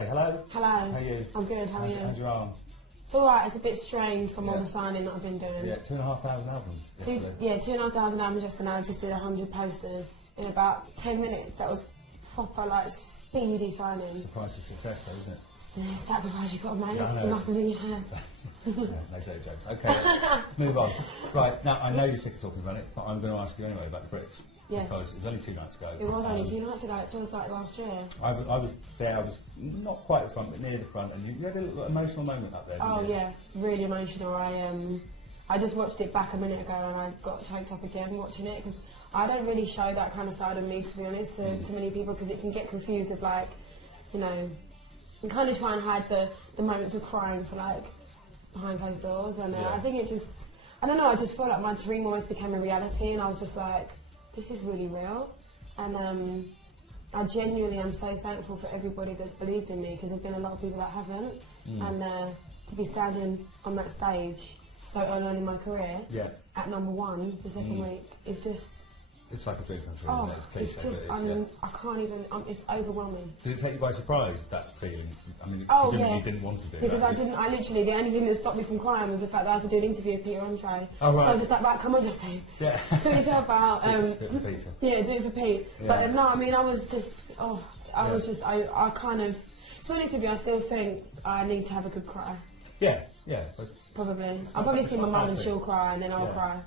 Hello. Hello. How are you? I'm good, how are you? How's your arm? It's alright, it's a bit strange from all the signing that I've been doing. Yeah, 2,500 albums yesterday. Yeah, 2,500 albums yesterday. I just did 100 posters in about 10 minutes. That was proper, like, speedy signing. Surprise to success, though, isn't it? It's the sacrifice you've got to make. Yeah, The muscles in your hands. Yeah, no dirty jokes. Okay, let's move on. Right, now, I know you're sick of talking about it, but I'm going to ask you anyway about the Brits. Yes. Because it was only 2 nights ago. It was only 2 nights ago. It feels like last year. I was there, I was not quite at the front, but near the front, and you had a little emotional moment up there, didn't you? Yeah, really emotional. I just watched it back a minute ago and I got choked up again watching it, because I don't really show that kind of side of me, to be honest, to many people, because it can get confused with, like, you know, you kind of try and hide the moments of crying for, like, behind closed doors, and I think it just, I don't know, I just feel like my dream almost became a reality, and I was just like, this is really real. And I genuinely am so thankful for everybody that's believed in me, because there's been a lot of people that haven't, and to be standing on that stage so early on in my career at #1 the second week is just... It's like a dream come true, isn't it? It's just, I can't even, it's overwhelming. Did it take you by surprise, that feeling? I mean, oh, presumably yeah. you didn't want to do because that. Because I literally, the only thing that stopped me from crying was the fact that I had to do an interview with Peter Andre. Oh, right. So I was just like, right, come on, Jessie. Yeah. Sort yourself out. Do it for Peter. Yeah, do it for Pete. Yeah. But no, I mean, I was just, I kind of, to be honest with you, I still think I need to have a good cry. Yeah. Probably. I'll probably see my mum and she'll cry, and then I'll cry.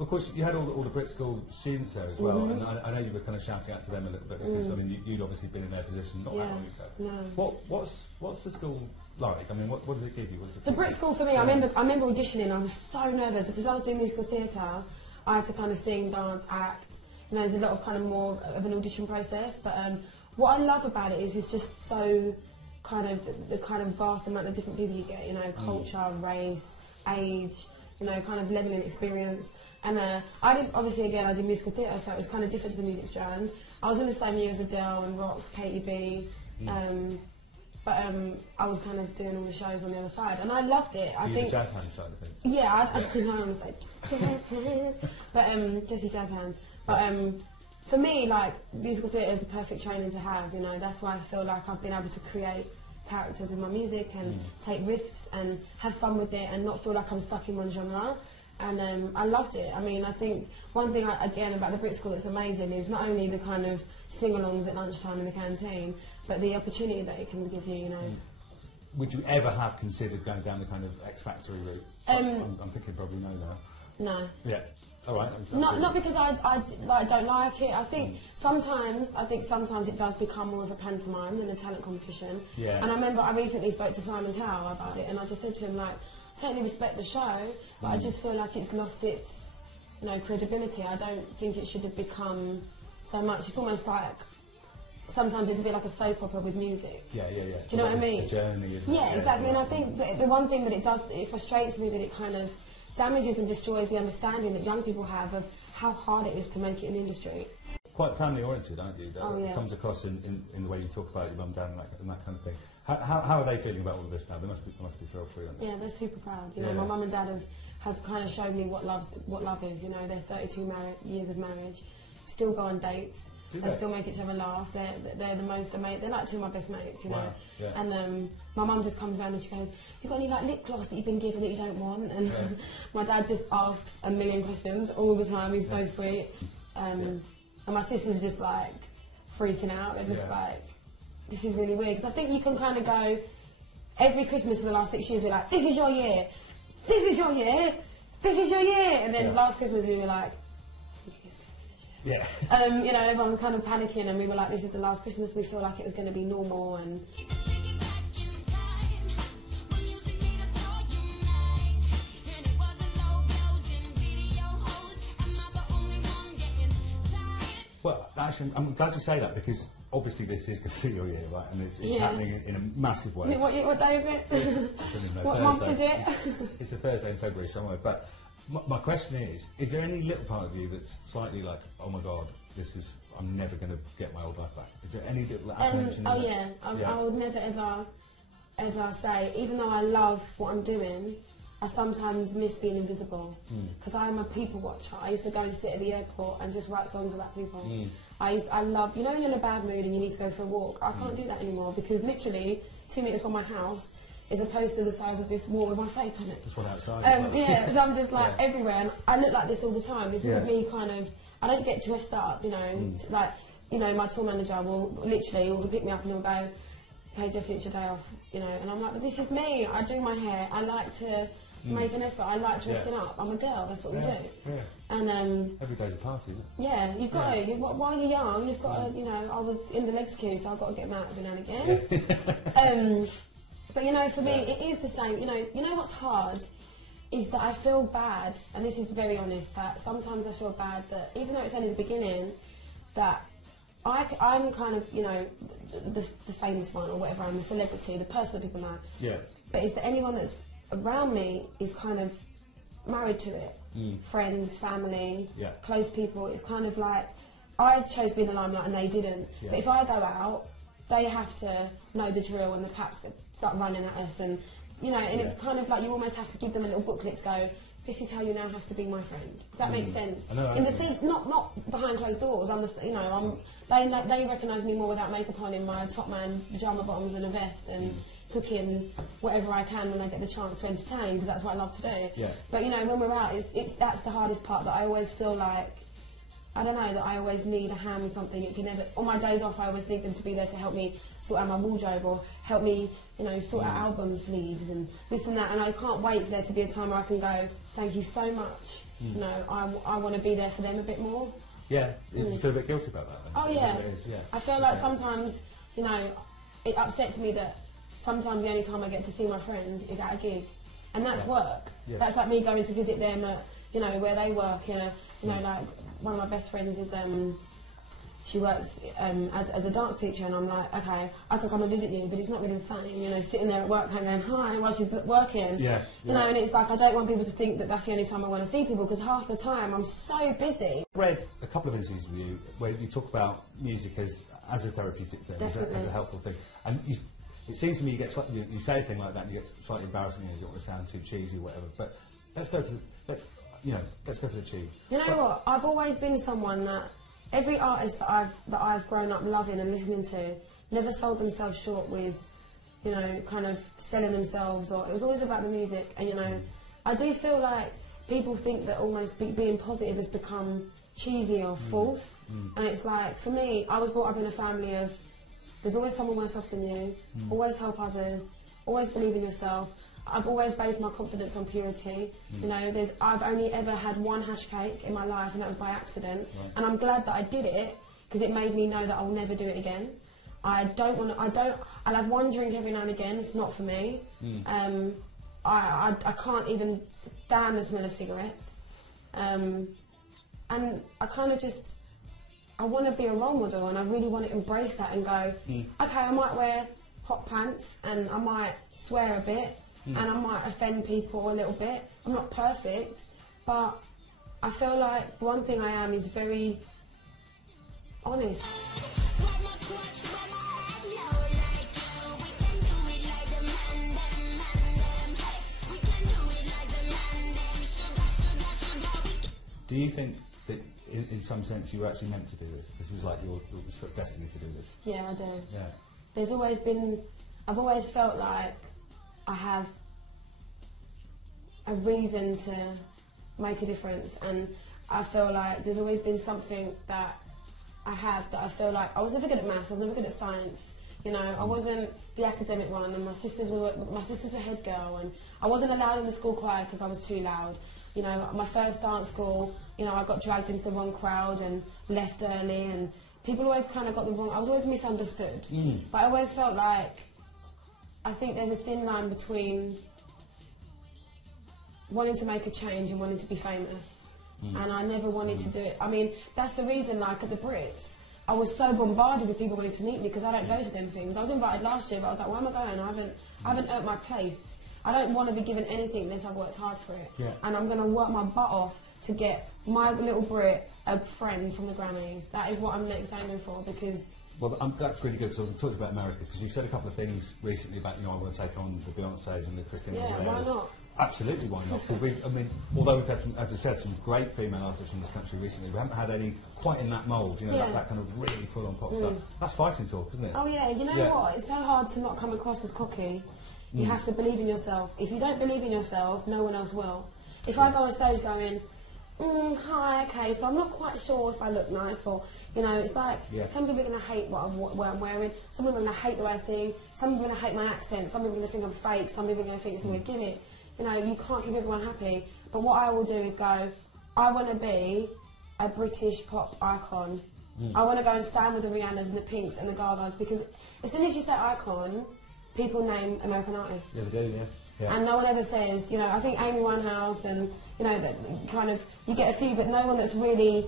Of course, you had all the Brit School students there as well, and I know you were kind of shouting out to them a little bit, because I mean, you'd obviously been in their position not that long ago. No. What's the school like? I mean, what does it give you? The Brit School for me, I remember auditioning. I was so nervous because I was doing musical theatre. I had to kind of sing, dance, act. You know, there's a lot of kind of more of an audition process. But what I love about it is it's just so kind of the kind of vast amount of different people you get. You know, culture, race, age. You know, kind of level and experience. And I did musical theatre, so it was kind of different to the music strand. I was in the same year as Adele and Rox, Katie B, but I was kind of doing all the shows on the other side, and I loved it. I think the jazz hand side of things. Yeah, I was like jazz hands, but Jessie Jazz Hands. But for me, like, musical theatre is the perfect training to have. You know, that's why I feel like I've been able to create characters with my music and take risks and have fun with it and not feel like I'm stuck in one genre. And I loved it. I mean, I think one thing, again, about the Brit School that's amazing is not only the kind of sing-alongs at lunchtime in the canteen, but the opportunity that it can give you, you know. Would you ever have considered going down the kind of X Factory route? I'm thinking probably no now. No. Yeah. All right. Not because I don't like it. I think sometimes it does become more of a pantomime than a talent competition. Yeah. And I remember I recently spoke to Simon Cowell about it, and I just said to him, like, totally respect the show, but I just feel like it's lost its, you know, credibility. I don't think it should have become so much. It's almost like sometimes it's a bit like a soap opera with music. Yeah. Do you know what I mean? A journey, isn't it? Yeah, exactly. And I think that the one thing that it does, it frustrates me that it kind of damages and destroys the understanding that young people have of how hard it is to make it in the industry. Quite family oriented, aren't you? It comes across in the way you talk about your mum, dad, and that kind of thing. How are they feeling about all of this now? They must be thrilled for you, aren't they? Yeah, they're super proud. You know, my mum and dad have kind of shown me what love is. You know, they're 32 years of marriage, still go on dates, they still make each other laugh. They're the most amazing. They're like two of my best mates, you know. Wow. Yeah. And my mum just comes around and she goes, "You got any like lip gloss that you've been given that you don't want?" And my dad just asks a million questions all the time. He's so sweet. And my sister's just like freaking out. They're just like, this is really weird. Because I think you can kind of go, every Christmas for the last 6 years, we're like, this is your year, this is your year, this is your year. And then last Christmas we were like, yeah. You know, everyone was kind of panicking, and we were like, this is the last Christmas. We feel like it was going to be normal. And well, actually, I'm glad you say that, because obviously this is going to be your year, right? And it's happening in a massive way. What day is it? What month is it? It's a Thursday in February somewhere. But my question is there any little part of you that's slightly like, oh my God, I'm never going to get my old life back? Is there any little apprehension? I would never ever say, even though I love what I'm doing, I sometimes miss being invisible because I am a people watcher. I used to go and sit at the airport and just write songs about people. I love, you know, when you're in a bad mood and you need to go for a walk. I can't do that anymore because literally 2 meters from my house is a poster the size of this wall with my face on it. Just one outside. Yeah, so I'm just like everywhere, and I look like this all the time. This isn't me kind of. I don't get dressed up, you know, like, you know, my tour manager will literally pick me up and he'll go, "Okay, Jessie, it's your day off," you know, and I'm like, but this is me. I do my hair. I like to make an effort. I like dressing up. I'm a girl. That's what we do. Yeah. And every day's a party. Isn't it? Yeah, you've got to. While you're young, you've got to. You know, I was in the legs queue, so I've got to get them out every now and again. But you know, for me, it is the same. You know what's hard is that I feel bad, and this is very honest. That sometimes I feel bad that even though it's only the beginning, that I'm kind of, you know, the famous one or whatever. I'm the celebrity, the person that people know. Yeah. But is that anyone that's around me is kind of married to it. Friends, family, close people. It's kind of like I chose to be in the limelight and they didn't. But if I go out, they have to know the drill and the paps that start running at us, and you know, and it's kind of like you almost have to give them a little booklet to go, this is how you now have to be my friend. If that makes sense. In the scene, not behind closed doors. They recognise me more without makeup on, in my top man pyjama bottoms and a vest, and cooking whatever I can when I get the chance to entertain, because that's what I love to do. Yeah. But you know, when we're out, that's the hardest part. That I always feel like, I don't know, that I always need a hand with something. It can never. On my days off, I always need them to be there to help me sort out my wardrobe or help me, you know, sort out album sleeves and this and that. And I can't wait for there to be a time where I can go, thank you so much. You know, I want to be there for them a bit more. Yeah. You feel a bit guilty about that? Then? Oh yeah. I feel like sometimes, you know, it upsets me that sometimes the only time I get to see my friends is at a gig, and that's work. Yeah. That's like me going to visit them at, you know, where they work. You know, like one of my best friends is she works as a dance teacher, and I'm like, okay, I could come and visit you, but it's not really the same. You know, sitting there at work and going hi while she's working. Yeah. You know, and it's like I don't want people to think that that's the only time I want to see people, because half the time I'm so busy. I read a couple of interviews with you where you talk about music as a therapeutic thing, as a helpful thing, and it seems to me you say a thing like that and you get slightly embarrassing, and you don't want to sound too cheesy or whatever. But let's go for the cheese. You know what? I've always been someone that every artist that I've grown up loving and listening to never sold themselves short with, you know, kind of selling themselves, or it was always about the music. And you know, I do feel like people think that almost being positive has become cheesy or false. And it's like, for me, I was brought up in a family of there's always someone worse off than you, always help others, always believe in yourself. I've always based my confidence on purity. You know, I've only ever had one hash cake in my life, and that was by accident. Right. And I'm glad that I did it, because it made me know that I'll never do it again. I'll have one drink every now and again. It's not for me. I can't even stand the smell of cigarettes. And I kind of just, I want to be a role model, and I really want to embrace that and go, okay, I might wear hot pants and I might swear a bit and I might offend people a little bit. I'm not perfect, but I feel like one thing I am is very honest. Do you think that in some sense you were actually meant to do this? This was like your sort of destiny to do this? Yeah, I do. Yeah. There's always been, I've always felt like I have a reason to make a difference, and I feel like there's always been something that I have that I feel like I was never good at maths, I was never good at science, you know, I wasn't the academic one, and my sisters were head girl, and I wasn't allowed in the school choir because I was too loud. You know, my first dance school, you know, I got dragged into the wrong crowd and left early, and people always kind of got the wrong, I was always misunderstood. But I always felt like, I think there's a thin line between wanting to make a change and wanting to be famous. And I never wanted to do it. I mean, that's the reason, like at the Brits, I was so bombarded with people wanting to meet me, because I don't go to them things. I was invited last year, but I was like, why am I going? I haven't earned my place. I don't want to be given anything unless I've worked hard for it. Yeah. And I'm going to work my butt off to get my little Brit a friend from the Grammys. That is what I'm next aiming for, because... Well, that's really good, because I talked about America, because you said a couple of things recently about, you know, I want to take on the Beyoncés and the Christina Aguilera. Yeah, why not? Absolutely, why not? I mean, although we've had, some, as I said, some great female artists from this country recently, we haven't had any quite in that mould, you know, that kind of really full-on pop stuff. That's fighting talk, isn't it? Oh yeah, you know what? It's so hard to not come across as cocky. You have to believe in yourself. If you don't believe in yourself, no one else will. If I go on stage going, hi, okay, so I'm not quite sure if I look nice, or, you know, it's like, some people are going to hate what I'm wearing, some people are going to hate the way I sing, some people are going to hate my accent, some people are going to think I'm fake, some people are going to think it's a weird gimmick. You know, you can't keep everyone happy. But what I will do is go, I want to be a British pop icon. I want to go and stand with the Rihannas and the Pinks and the Gagas, because as soon as you say icon, people name American artists. Yeah, they do, yeah. And no one ever says, you know, I think Amy Winehouse and, you know, that kind of, you get a few, but no one that's really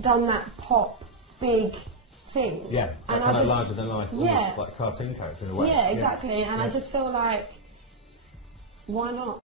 done that pop, big thing. Yeah, that kind of larger than life, almost like a cartoon character in a way. Yeah, exactly. And I just feel like, why not?